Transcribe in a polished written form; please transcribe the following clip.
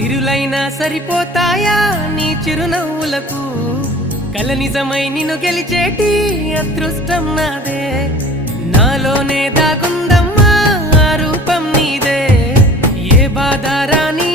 సిరులైనా సరిపోతాయా నీ చిరునవ్వులకు కల నిజమై నిన్ను గెలిచేటి అదృష్టం నాదే నాలోనే దాగుందమ్మా ఆ రూపం నీదే ఏ బాధ రాని